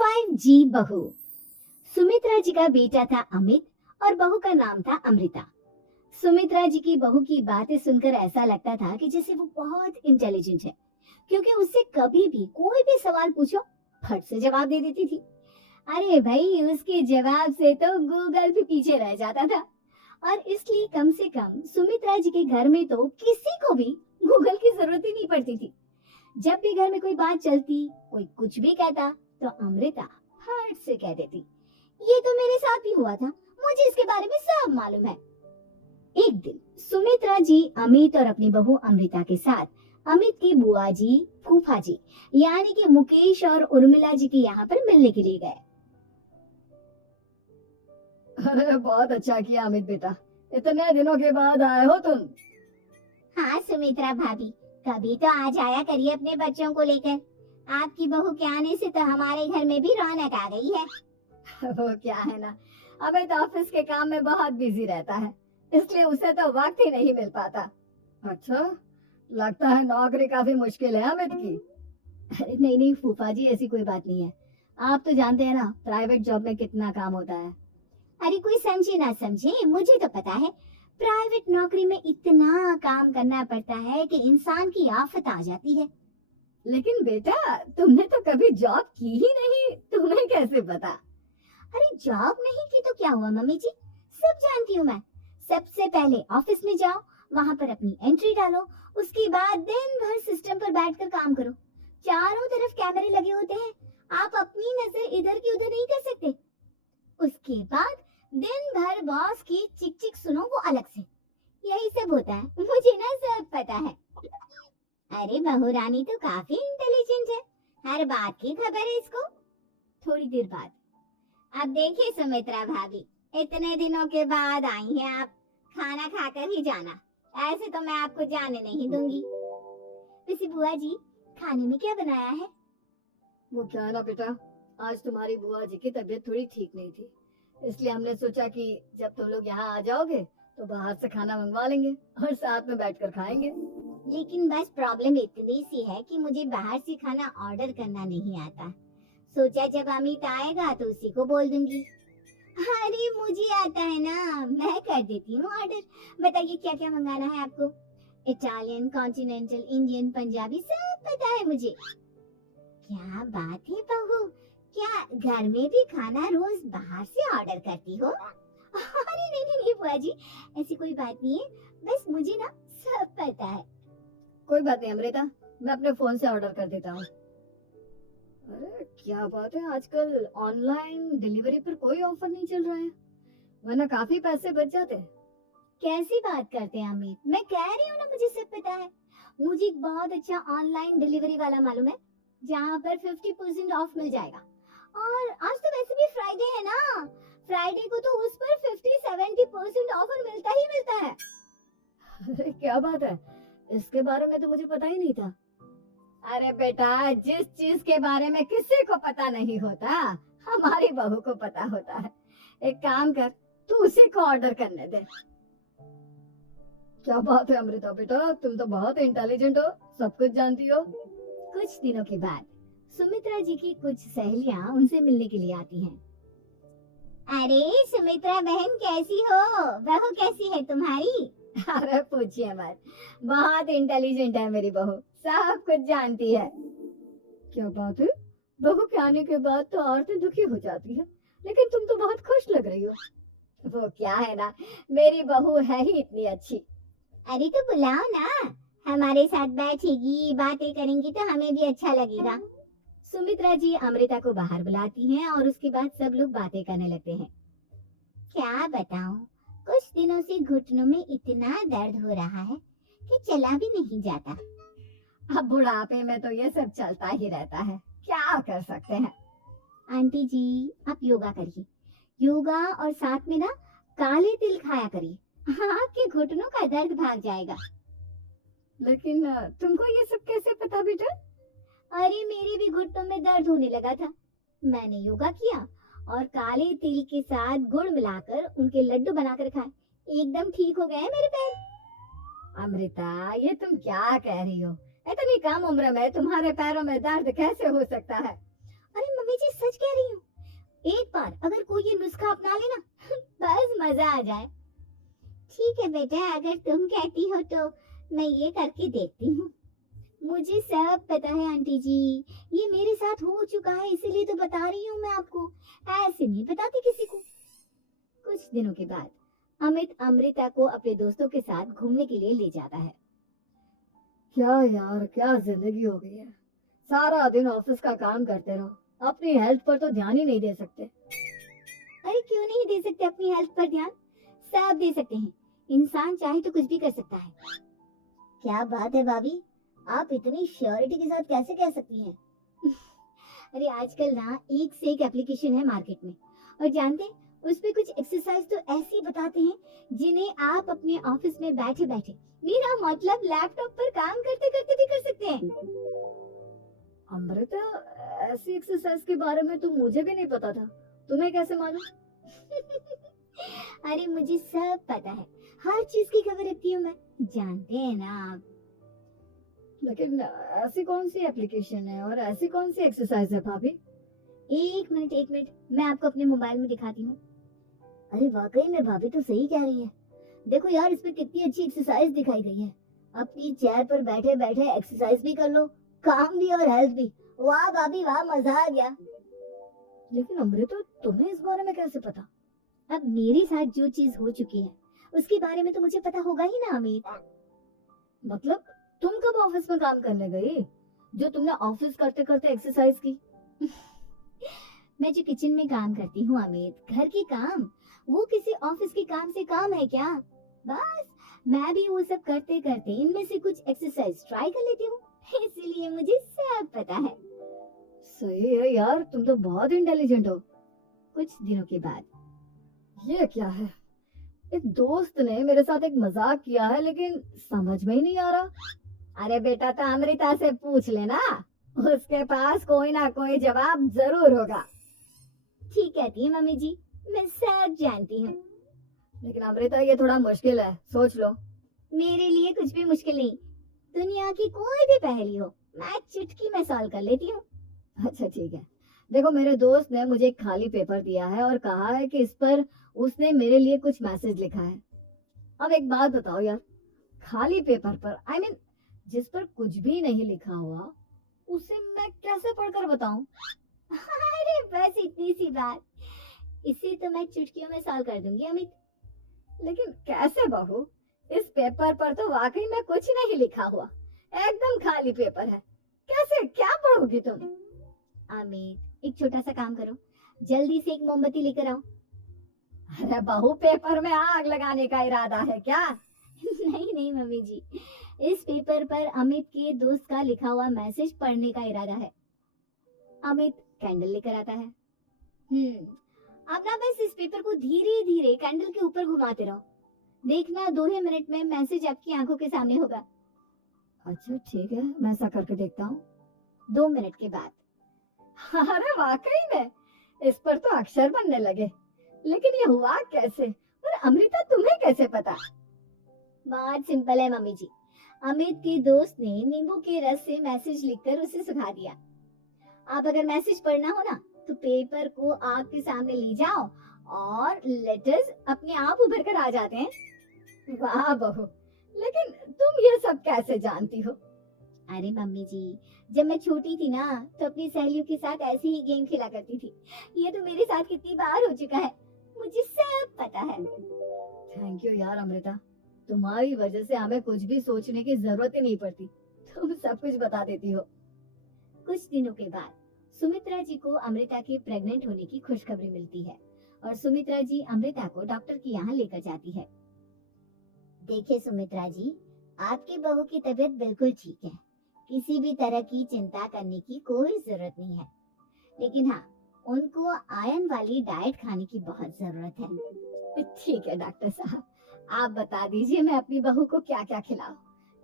5G बहू। सुमित्रा जी का बेटा था अमित और बहू का नाम था अमृता। सुमित्रा जी की बहू की बातें सुनकर ऐसा लगता था कि जैसे वो बहुत इंटेलिजेंट है, क्योंकि उससे कभी भी कोई भी सवाल पूछो फट से जवाब दे देती थी। अरे भाई, उसके जवाब से तो गूगल भी पीछे रह जाता था। और इसलिए कम से कम सुमित्रा जी के घर में तो किसी को भी गूगल की जरूरत ही नहीं पड़ती थी। जब भी घर में कोई बात चलती, कोई कुछ भी कहता, तो अमृता फट से कह देती, ये तो मेरे साथ भी हुआ था, मुझे इसके बारे में सब मालूम है। एक दिन सुमित्रा जी अमित और अपनी बहू अमृता के साथ अमित की बुआ जी, फूफा जी यानी कि मुकेश और उर्मिला जी के यहाँ पर मिलने के लिए गए। अरे बहुत अच्छा किया अमित बेटा, इतने दिनों के बाद आए हो तुम। हाँ सुमित्रा भाभी, कभी तो आ जाया करिए अपने बच्चों को लेकर। आपकी बहू के आने से तो हमारे घर में भी रौनक आ गई है। वो क्या है ना, अमित ऑफिस के काम में बहुत बिजी रहता है, इसलिए उसे तो वक्त ही नहीं मिल पाता। अच्छा, लगता है नौकरी काफी मुश्किल है अमित की। अरे नहीं नहीं फूफा जी, ऐसी कोई बात नहीं है। आप तो जानते हैं ना प्राइवेट जॉब में कितना काम होता है। अरे कोई समझे ना समझे, मुझे तो पता है प्राइवेट नौकरी में इतना काम करना पड़ता है कि इंसान की आफत आ जाती है। लेकिन बेटा, तुमने तो कभी जॉब की ही नहीं, तुम्हें कैसे पता? अरे जॉब नहीं की तो क्या हुआ मम्मी जी, सब जानती हूँ मैं। सबसे पहले ऑफिस में जाओ, वहाँ पर अपनी एंट्री डालो, उसके बाद दिन भर सिस्टम पर बैठकर काम करो। चारों तरफ कैमरे लगे होते हैं, आप अपनी नजर इधर की उधर नहीं कर सकते। उसके बाद दिन भर बॉस की चिक चिक सुनो, वो अलग से। यही सब होता है, मुझे ना सब पता है। अरे बहू रानी तो काफी इंटेलिजेंट है, हर बात की खबर है इसको। थोड़ी देर बाद, अब देखिए सुमित्रा भाभी, इतने दिनों के बाद आई हैं आप, खाना खाकर ही जाना, ऐसे तो मैं आपको जाने नहीं दूंगी। वैसे बुआ जी, खाने में क्या बनाया है? वो क्या है ना बेटा, आज तुम्हारी बुआ जी की तबीयत थोड़ी ठीक नहीं थी, इसलिए हमने सोचा कि जब तुम लोग यहाँ आ जाओगे तो बाहर से खाना मंगवा लेंगे और साथ में बैठकर खाएंगे। लेकिन बस प्रॉब्लम इतनी सी है कि मुझे बाहर से खाना ऑर्डर करना नहीं आता। सोचा जब अमित आएगा तो उसी को बोल दूंगी। अरे मुझे आता है ना, मैं कर देती हूँ ऑर्डर। बताइए क्या क्या मंगाना है आपको? इटालियन, कॉन्टिनेंटल, इंडियन, पंजाबी, सब पता है मुझे। क्या बात है बहू, क्या घर में भी खाना रोज बाहर से ऑर्डर करती हो? अरे नहीं नहीं नहीं बुआ जी, ऐसी कोई बात नहीं है, बस मुझे ना सब पता है। कोई बात नहीं अमृता, मैं अपने फोन से ऑर्डर कर देता हूँ। अरे क्या बात है, आजकल ऑनलाइन डिलीवरी पर कोई ऑफर नहीं चल रहा है, वरना काफी पैसे बच जाते। कैसी बात करते हैं अमित, मैं कह रही हूँ ना मुझे सब पता है। मुझे एक बहुत अच्छा ऑनलाइन डिलीवरी वाला मालूम है, जहाँ पर 50% ऑफ मिल जाएगा। और आज तो वैसे भी फ्राइडे है ना, फ्राइडे को तो उस पर 50-70% ऑफर मिलता ही मिलता है। अरे क्या बात है, इसके बारे में तो मुझे पता ही नहीं था। अरे बेटा, जिस चीज के बारे में किसी को पता नहीं होता, हमारी बहू को पता होता है। एक काम कर, तू उसी को ऑर्डर करने दे। क्या बात है अमृता बेटा, तुम तो बहुत इंटेलिजेंट हो, सब कुछ जानती हो। कुछ दिनों के बाद सुमित्रा जी की कुछ सहेलियां उनसे मिलने के लिए आती हैं। अरे सुमित्रा बहन कैसी हो, बहू कैसी है तुम्हारी? अरे पूछिए मत, बहुत इंटेलिजेंट है मेरी बहू, सब कुछ जानती है। क्या बात है, बहू के आने के बाद तो औरतें दुखी हो जाती है, लेकिन तुम तो बहुत खुश लग रही हो। वो क्या है ना, मेरी बहू है ही इतनी अच्छी। अरे तो बुलाओ ना, हमारे साथ बैठेगी, बातें करेंगी तो हमें भी अच्छा लगेगा। सुमित्रा जी अमृता को बाहर बुलाती हैं और उसके बाद सब लोग बातें करने लगते हैं। क्या बताऊं, कुछ दिनों से घुटनों में इतना दर्द हो रहा है कि चला भी नहीं जाता। अब बुढ़ापे में तो ये सब चलता ही रहता है, क्या कर सकते हैं। आंटी जी, आप योगा करिए, योगा और साथ में ना काले तिल खाया करिए, आपके घुटनों का दर्द भाग जाएगा। लेकिन तुमको ये सब कैसे पता बेटा? अरे मेरे भी घुटनों में दर्द होने लगा था, मैंने योगा किया और काले तिल के साथ गुड़ मिलाकर उनके लड्डू बनाकर खाए, एकदम ठीक हो गए मेरे पैर। अमृता, ये तुम क्या कह रही हो? इतनी कम उम्र में तुम्हारे पैरों में दर्द कैसे हो सकता है? अरे मम्मी जी सच कह रही हूँ, एक बार अगर कोई ये नुस्खा अपना ले ना बस मजा आ जाए। ठीक है बेटा, अगर तुम कहती हो तो मैं ये करके देखती हूँ। मुझे सब पता है आंटी जी, ये मेरे साथ हो चुका है इसीलिए तो बता रही हूँ मैं आपको, ऐसे नहीं बताती किसी को। कुछ दिनों के बाद अमित अमृता को अपने दोस्तों के साथ घूमने के लिए ले जाता है। क्या यार, क्या जिंदगी हो गई है। सारा दिन ऑफिस का काम करते रहो, अपनी हेल्थ पर तो ध्यान ही नहीं दे सकते। अरे क्यों नहीं दे सकते अपनी हेल्थ पर ध्यान, सब दे सकते हैं, इंसान चाहे तो कुछ भी कर सकता है। क्या बात है भाभी, आप इतनी श्योरिटी के साथ कैसे कह सकती हैं? अरे आजकल ना एक से एक एप्लीकेशन है मार्केट में, और जानते हैं उस पे कुछ एक्सरसाइज तो ऐसी बताते हैं जिन्हें आप अपने ऑफिस में बैठे बैठे, मेरा मतलब लैपटॉप पर काम करते करते भी कर सकते हैं। अमृता, ऐसी एक्सरसाइज के बारे में तो मुझे भी नहीं पता था, तुम्हें कैसे मालूम? अरे मुझे सब पता है, हर चीज की खबर रखती हूँ मैं, जानते हैं ना आप। लेकिन ऐसी कौन सी एप्लीकेशन है और ऐसी कौन सी एक्सरसाइज है भाभी? एक मिनट, मैं आपको अपने मोबाइल में दिखाती हूँ। अरे वाकई में भाभी तो सही कह रही है, देखो यार इस पे कितनी अच्छी एक्सरसाइज दिखाई गई है। अपनी चेयर पर बैठे बैठे एक्सरसाइज भी कर लो, काम भी और हेल्थ भी। वाह भाभी वाह, मजा आ गया। लेकिन अमृता, तुम्हें इस बारे में कैसे पता? अब मेरे साथ जो चीज हो चुकी है उसके बारे में तो मुझे पता होगा ही ना अमित। मतलब तुम कब ऑफिस में काम करने गई जो तुमने ऑफिस करते करते एक्सरसाइज की? मैं जो किचन में काम करती हूँ अमित, घर के काम, वो किसी ऑफिस के काम से काम है क्या? बस मैं भी वो सब करते करते इनमें से कुछ एक्सरसाइज ट्राई कर लेती हूँ, इसलिए मुझे सब पता है। सही है यार, तुम तो बहुत इंटेलिजेंट हो। कुछ दिनों के बाद, ये क्या है, एक दोस्त ने मेरे साथ एक मजाक किया है लेकिन समझ में ही नहीं आ रहा। अरे बेटा तो अमृता से पूछ लेना, उसके पास कोई ना कोई जवाब जरूर होगा। ठीक कहती है मम्मी जी, मैं सब जानती हूँ। लेकिन अमृता, ये थोड़ा मुश्किल है, सोच लो। मेरे लिए कुछ भी मुश्किल नहीं, दुनिया की कोई भी पहेली हो मैं चुटकी में सॉल्व कर लेती हूँ। अच्छा ठीक है, देखो मेरे दोस्त ने मुझे एक खाली पेपर दिया है और कहा है कि इस पर उसने मेरे लिए कुछ मैसेज लिखा है। अब एक बात बताओ यार, खाली पेपर पर, आई मीन जिस पर कुछ भी नहीं लिखा हुआ, उसे मैं कैसे पढ़कर बताऊं? अरे बस इतनी सी बात, इसे तो मैं चुटकियों में सॉल्व कर दूंगी अमित। लेकिन कैसे बहू, इस पेपर पर तो वाकई में कुछ नहीं लिखा हुआ, एकदम खाली पेपर है, कैसे, क्या पढ़ोगी तुम? अमित एक छोटा सा काम करो, जल्दी से एक मोमबत्ती लेकर आओ। अरे बहू, पेपर में आग लगाने का इरादा है क्या? नहीं नहीं मम्मी जी, इस पेपर पर अमित के दोस्त का लिखा हुआ मैसेज पढ़ने का इरादा है। अमित कैंडल लेकर आता है। अब ना बस इस पेपर को धीरे धीरे कैंडल के ऊपर घुमाते रहो, देखना 2 ही मिनट में मैसेज आपकी आंखों के सामने होगा। अच्छा ठीक है, मैं ऐसा करके देखता हूँ। 2 मिनट के बाद, अरे वाकई में इस पर तो अक्षर बनने लगे, लेकिन ये हुआ कैसे? और अमृता, तुम्हें कैसे पता? बहुत सिंपल है मम्मी जी, अमित के दोस्त ने नींबू के रस से मैसेज लिखकर उसे सुखा दिया। आप अगर मैसेज पढ़ना हो ना तो पेपर को आग के सामने ले जाओ और लेटर्स अपने आप उभर कर आ जाते हैं। वाह बहू, लेकिन तुम ये सब कैसे जानती हो? अरे मम्मी जी, जब मैं छोटी थी ना तो अपनी सहेलियों के साथ ऐसे ही गेम खेला करती थी, ये तो मेरे साथ कितनी बार हो चुका है, मुझे सब पता है। थैंक यू यार अमृता, तुम्हारी वजह से हमें कुछ भी सोचने की जरूरत ही नहीं पड़ती, तुम सब कुछ बता देती हो। कुछ दिनों के बाद सुमित्रा जी को अमृता के प्रेग्नेंट होने की खुशखबरी मिलती है और सुमित्रा जी अमृता को डॉक्टर के यहाँ लेकर जाती है। देखिए सुमित्रा जी, आपकी बहू की तबीयत बिल्कुल ठीक है, किसी भी तरह की चिंता करने की कोई जरूरत नहीं है, लेकिन हाँ उनको आयरन वाली डाइट खाने की बहुत जरूरत है। ठीक है डॉक्टर साहब, आप बता दीजिए मैं अपनी बहू को क्या क्या खिलाऊं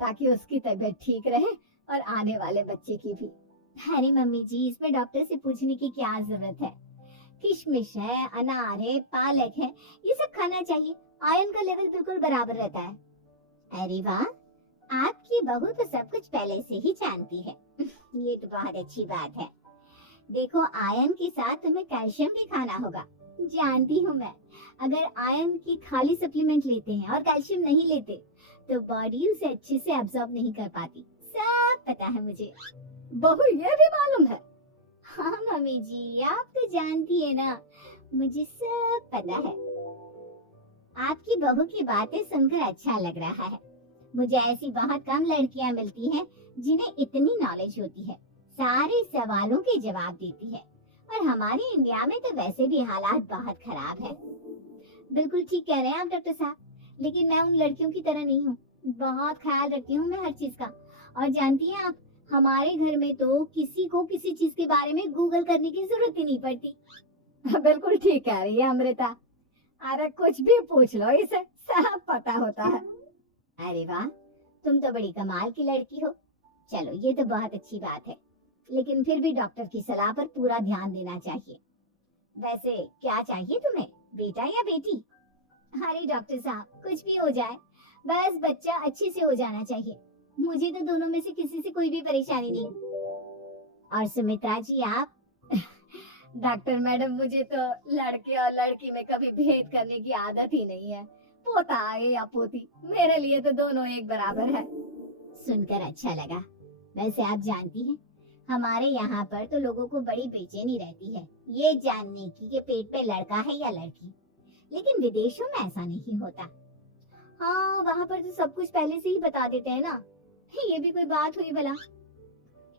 ताकि उसकी तबीयत ठीक रहे और आने वाले बच्चे की भी। अरे मम्मी जी, इसमें डॉक्टर से पूछने की क्या जरूरत है, किशमिश है, अनार है, पालक है, ये सब खाना चाहिए, आयरन का लेवल बिल्कुल बराबर रहता है। अरे वाह, आपकी बहू तो सब कुछ पहले से ही जानती है। ये तो बहुत अच्छी बात है। देखो, आयरन के साथ तुम्हें कैल्शियम भी खाना होगा। जानती हूँ मैं, अगर आयरन की खाली सप्लीमेंट लेते हैं और कैल्शियम नहीं लेते तो बॉडी उसे अच्छे से एब्जॉर्ब नहीं कर पाती। सब पता है मुझे। बहू ये भी मालूम है? हाँ मम्मी जी, आप तो जानती है ना, मुझे सब पता है। आपकी बहू की बातें सुनकर अच्छा लग रहा है। मुझे ऐसी बहुत कम लड़कियां मिलती हैं जिन्हें इतनी नॉलेज होती है, सारे सवालों के जवाब देती है। और हमारे इंडिया में तो वैसे भी हालात बहुत खराब है। बिल्कुल ठीक कह रहे हैं आप डॉक्टर साहब, लेकिन मैं उन लड़कियों की तरह नहीं हूँ। बहुत ख्याल रखती हूँ मैं हर चीज का। और जानती हैं आप, हमारे घर में तो किसी को किसी चीज के बारे में गूगल करने की जरूरत ही नहीं पड़ती। बिल्कुल ठीक कह रही है अमृता। अरे कुछ भी पूछ लो, इसे सब पता होता है। अरे वाह, तुम तो बड़ी कमाल की लड़की हो। चलो, ये तो बहुत अच्छी बात है, लेकिन फिर भी डॉक्टर की सलाह पर पूरा ध्यान देना चाहिए। वैसे क्या चाहिए तुम्हें, बेटा या बेटी? अरे डॉक्टर साहब, कुछ भी हो जाए, बस बच्चा अच्छे से हो जाना चाहिए। मुझे तो दोनों में से किसी से कोई भी परेशानी नहीं। और सुमित्रा जी, आप? डॉक्टर मैडम, मुझे तो लड़के और लड़की में कभी भेद करने की आदत ही नहीं है। पोता आए या पोती, मेरे लिए तो दोनों एक बराबर है। सुनकर अच्छा लगा। वैसे आप जानती हैं, हमारे यहाँ पर तो लोगों को बड़ी बेचैनी रहती है ये जानने की कि पेट पे लड़का है या लड़की। लेकिन विदेशों में ऐसा नहीं होता। हाँ, वहाँ पर तो सब कुछ पहले से ही बता देते हैं ना। ये भी कोई बात हुई भला?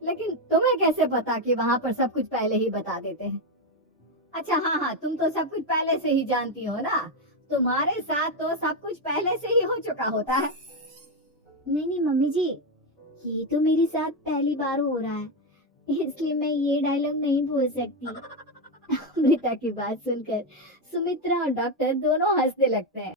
लेकिन तुम्हें कैसे पता कि वहाँ पर सब कुछ पहले ही बता देते हैं? अच्छा हाँ हाँ, तुम तो सब कुछ पहले से ही जानती हो ना। तुम्हारे साथ तो सब कुछ पहले से ही हो चुका होता है। नहीं नहीं मम्मी जी, ये तो मेरे साथ पहली बार हो रहा है, इसलिए मैं ये डायलॉग नहीं बोल सकती। अमृता की बात सुनकर सुमित्रा और डॉक्टर दोनों हंसने लगते हैं।